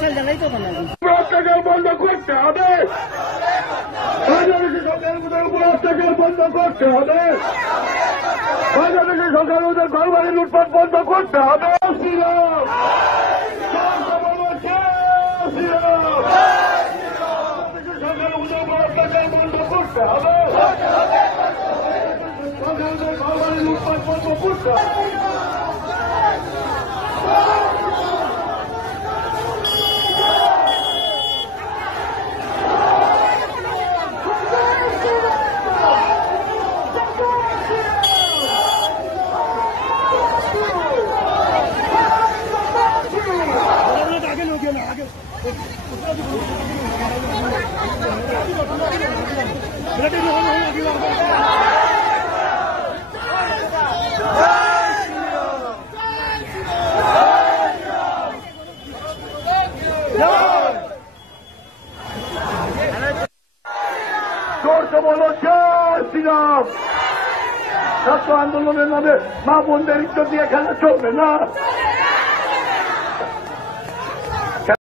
অত্যাচার বন্ধ করতে হবে, বাংলাদেশের সরকারের উপর অত্যাচার বন্ধ করতে হবে, বাংলাদেশের সরকার ওদের ঘরবাড়ি লুটপাট বন্ধ করতে হবে। সরকার ওদের উপর অত্যাচার বন্ধ করতে হবে, সরকার ঘরবাড়ি লুটপাট বন্ধ করতে হবে। ছাত্র আন্দোলনের নামে মা বোনদের ইজ্জত দিয়ে খেলা চলবে না।